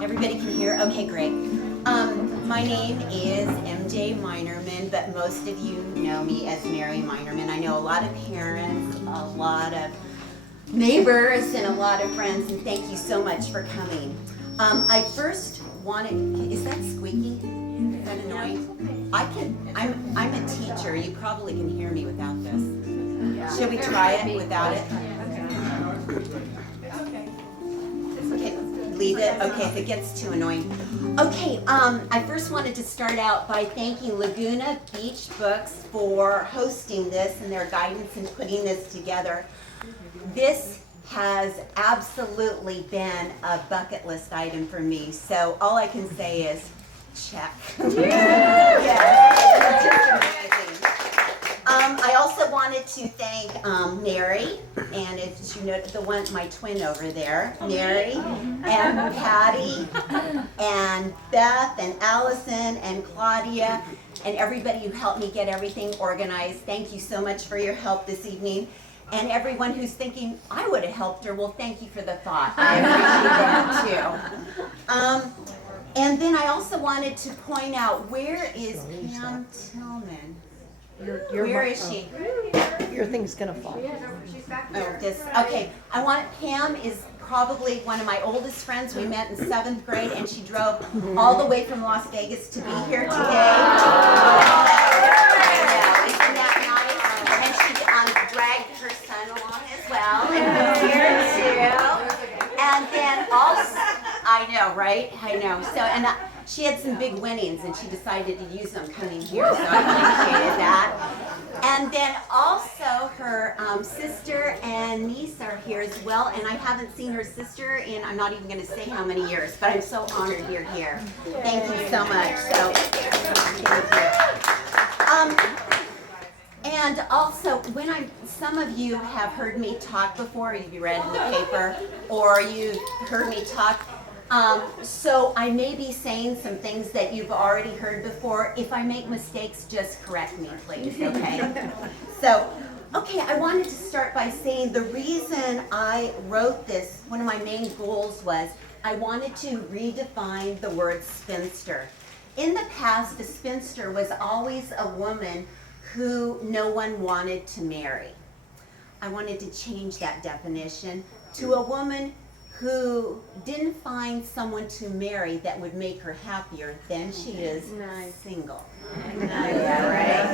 Everybody can hear? Okay, great. My name is MJ Minerman, but most of you know me as Mary Minerman. I know a lot of parents, a lot of neighbors, and a lot of friends, and thank you so much for coming. I first wanted, is that squeaky? Is that annoying? I'm a teacher. You probably can hear me without this. Should we try it without it? Okay, leave it. Okay, if it gets too annoying. Okay, I first wanted to start out by thanking Laguna Beach Books for hosting this and their guidance in putting this together. This has absolutely been a bucket list item for me, so all I can say is check. Yes, it's just amazing. I also wanted to thank Mary, and if you know my twin over there, Mary, and Patti, and Beth, and Allison, and Claudia, and everybody who helped me get everything organized. Thank you so much for your help this evening. And everyone who's thinking, I would have helped her, well, thank you for the thought. I appreciate that too. And then I also wanted to point out, where is Pam Tillman? Where is she? Your thing's gonna fall. Oh, this. Okay. Pam is probably one of my oldest friends. We met in 7th grade, and she drove all the way from Las Vegas to be here today. Isn't that nice? And she dragged her son along as well, and he's here too. And then also, I know, right? I know. So, and she had some big winnings, and she decided to use them coming here, so I appreciated that. And then also her sister and niece are here as well, and I haven't seen her sister in, I'm not even going to say how many years, but I'm so honored you're here. Thank you so much. So, thank you. And also, some of you have heard me talk before, you've read in the paper, or you've heard me talk. So I may be saying some things that you've already heard before. If I make mistakes, just correct me, please, okay? So, I wanted to start by saying the reason I wrote this, one of my main goals was I wanted to redefine the word spinster. In the past, a spinster was always a woman who no one wanted to marry. I wanted to change that definition to a woman who didn't find someone to marry that would make her happier than she is single. Yeah, right?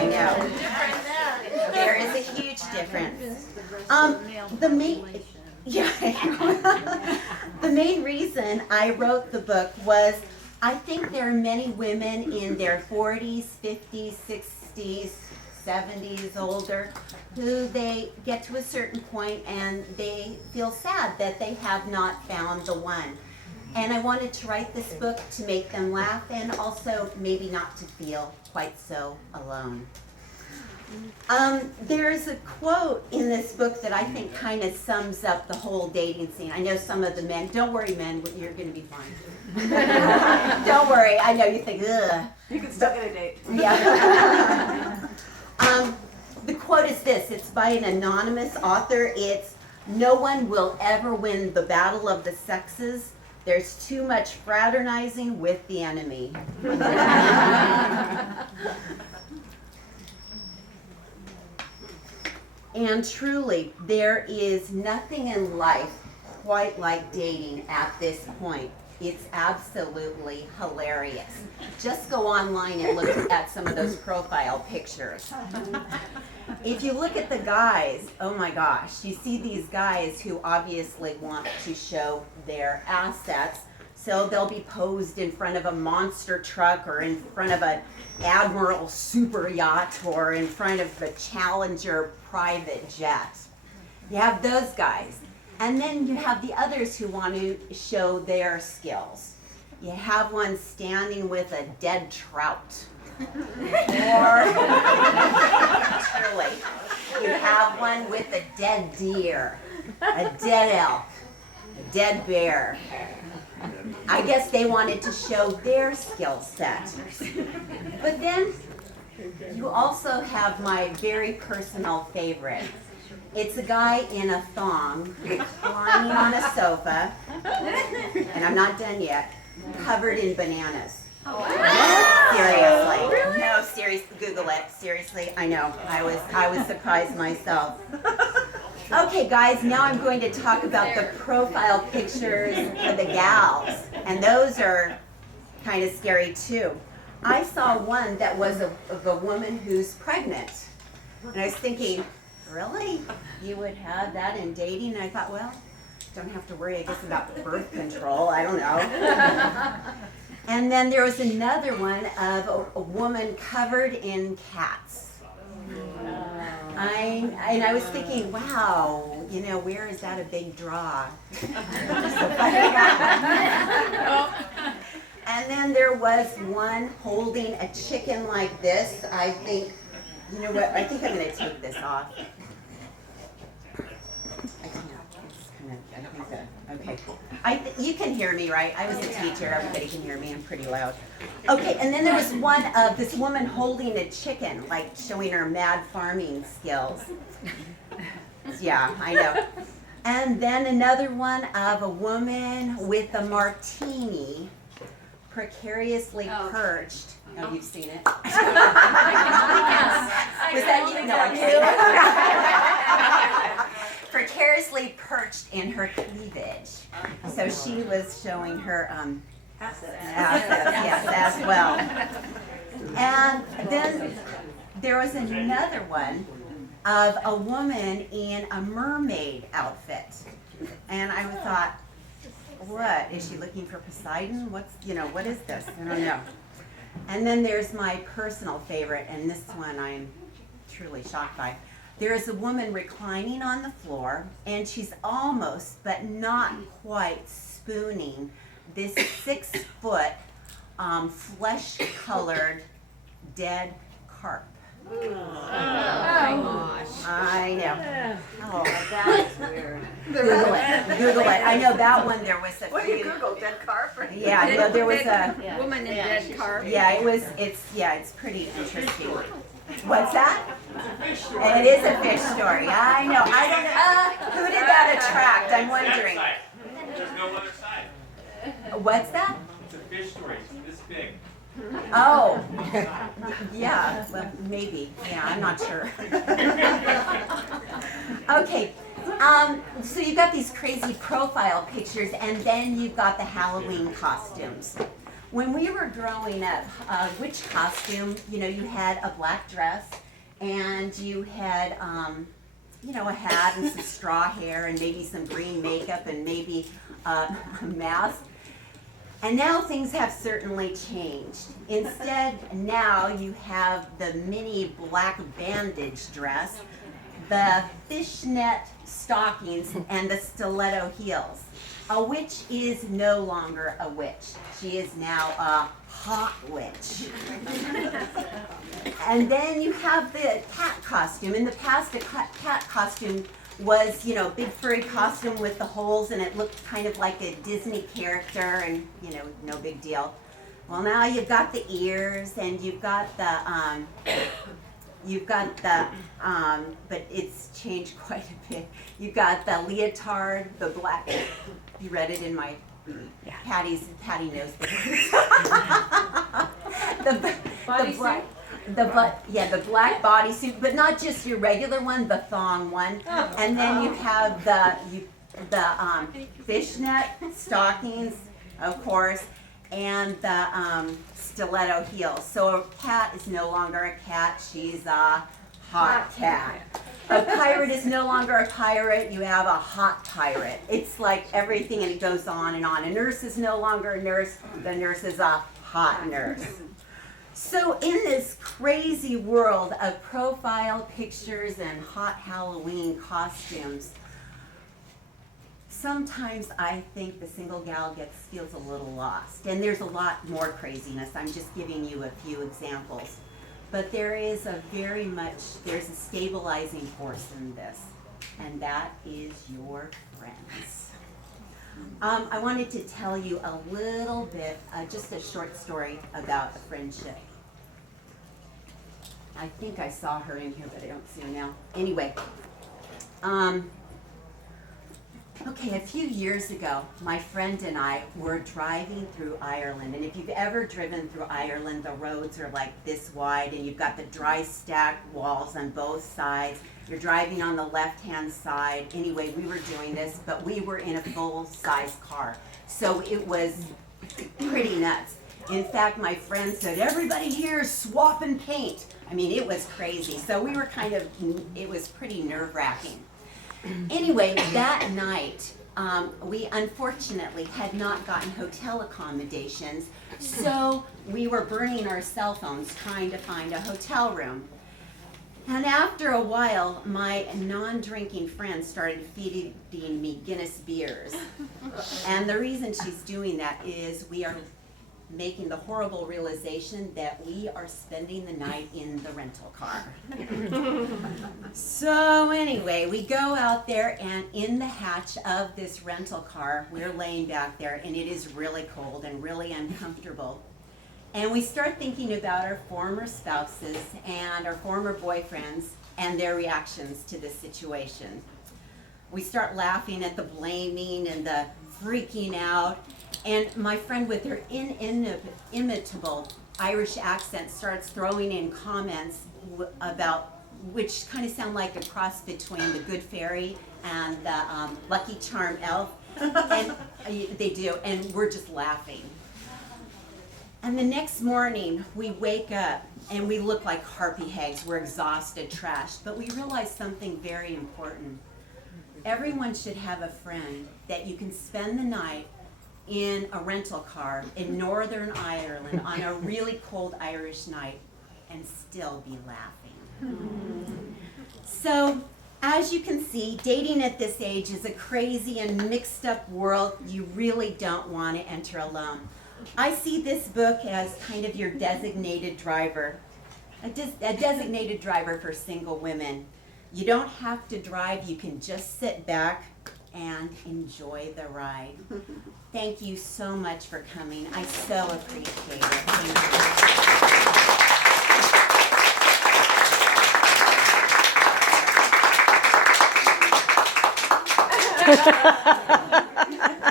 I know. There is a huge difference. The main reason I wrote the book was I think there are many women in their 40s, 50s, 60s, 70s, older, who they get to a certain point and they feel sad that they have not found the one. And I wanted to write this book to make them laugh and also maybe not to feel quite so alone. There's a quote in this book that I think kind of sums up the whole dating scene. I know some of the men, don't worry men, you're going to be fine. Don't worry, I know you think, ugh. You can still get a date. Yeah. The quote is this, it's by an anonymous author, it's, "No one will ever win the battle of the sexes. There's too much fraternizing with the enemy." And truly, there is nothing in life quite like dating at this point. It's absolutely hilarious. Just go online and look at some of those profile pictures. If you look at the guys, oh my gosh, you see these guys who obviously want to show their assets, so they'll be posed in front of a monster truck or in front of an Admiral super yacht or in front of a Challenger private jet. You have those guys. And then you have the others who want to show their skills. You have one standing with a dead trout. Or, truly, you have one with a dead deer, a dead elk, a dead bear. I guess they wanted to show their skill set. But then you also have my very personal favorite. It's a guy in a thong reclining on a sofa and I'm not done yet, covered in bananas. Seriously. No, seriously, Google it. Seriously, I know. I was surprised myself. Okay, guys, now I'm going to talk about the profile pictures of the gals, and those are kind of scary too. I saw one that was of a woman who's pregnant, and I was thinking, really? You would have that in dating? And I thought, well, don't have to worry, I guess, about birth control. I don't know. And then there was another one of a woman covered in cats. I was thinking, wow, you know, where is that a big draw? And then there was one holding a chicken like this. I think, you know what, I think I'm going to take this off. I can't. It's kind of, I think that, okay. You can hear me, right? I was a teacher. Everybody can hear me. I'm pretty loud. Okay, and then there was one of this woman holding a chicken, like showing her mad farming skills. Yeah, I know. And then another one of a woman with a martini, precariously perched. Oh, you've seen it. Was that you? No, I'm kidding. Precariously perched in her cleavage. So she was showing her assets, yes, as well. And then there was another one of a woman in a mermaid outfit. And I thought, what, is she looking for Poseidon? What is this? I don't know. And then there's my personal favorite, and this one I'm truly shocked by. There's a woman reclining on the floor, and she's almost, but not quite, spooning this 6-foot, flesh-colored dead carp. Oh my gosh. I know. Oh, That's weird. Google it. I know that one. There was a. What do you Google? Dead carp? Yeah, no, there was a. Woman in dead carp. Yeah, it's pretty interesting. What's that? It is a fish story. I know. I don't know. Who did that attract? I'm wondering. There's no other side. What's that? It's a fish story. It's this big. Oh, yeah, well, maybe. Yeah, I'm not sure. Okay, so you've got these crazy profile pictures, and then you've got the Halloween costumes. When we were growing up, which costume, you had a black dress, and you had, a hat and some straw hair, and maybe some green makeup, and maybe a mask. And now things have certainly changed. Instead, now you have the mini black bandage dress, the fishnet stockings, and the stiletto heels. A witch is no longer a witch. She is now a hot witch. And then you have the cat costume. In the past, a cat costume was, big furry costume with the holes, and it looked kind of like a Disney character, and, no big deal. Well, now you've got the ears, and you've got the, but it's changed quite a bit. You've got the leotard, the black, you read it in my, Patty knows this. The black bodysuit, but not just your regular one, the thong one. And then you have the fishnet stockings, of course, and the stiletto heels. So a cat is no longer a cat; she's a hot cat. A pirate is no longer a pirate; you have a hot pirate. It's like everything, and it goes on and on. A nurse is no longer a nurse; the nurse is a hot nurse. So in this crazy world of profile pictures and hot Halloween costumes, sometimes I think the single gal feels a little lost. And there's a lot more craziness. I'm just giving you a few examples. But there's a stabilizing force in this, and that is your friends. I wanted to tell you a little bit, just a short story about a friendship. I think I saw her in here, but I don't see her now. Anyway, Okay, a few years ago, my friend and I were driving through Ireland, and if you've ever driven through Ireland, the roads are like this wide, and you've got the dry stacked walls on both sides. You're driving on the left-hand side. Anyway, we were doing this, but we were in a full-size car, so it was pretty nuts. In fact, my friend said, everybody here is swapping paint. I mean, it was crazy. So we were it was pretty nerve-wracking. Anyway, that night, we unfortunately had not gotten hotel accommodations, so we were burning our cell phones trying to find a hotel room. And after a while, my non-drinking friend started feeding me Guinness beers. And the reason she's doing that is we are making the horrible realization that we are spending the night in the rental car. So anyway, we go out there, and in the hatch of this rental car, we're laying back there, and it is really cold and really uncomfortable. And we start thinking about our former spouses and our former boyfriends and their reactions to this situation. We start laughing at the blaming and the freaking out. And my friend, with her inimitable Irish accent, starts throwing in comments about, which kind of sound like a cross between the Good Fairy and the Lucky Charm elf. And they do, and we're just laughing. And the next morning, we wake up and we look like harpy hags. We're exhausted, trashed, but we realize something very important. Everyone should have a friend that you can spend the night in a rental car in Northern Ireland on a really cold Irish night and still be laughing. So, as you can see, dating at this age is a crazy and mixed up world you really don't want to enter alone. I see this book as kind of your designated driver, a designated driver for single women. You don't have to drive, you can just sit back and enjoy the ride. Thank you so much for coming. I so appreciate it. Thank you.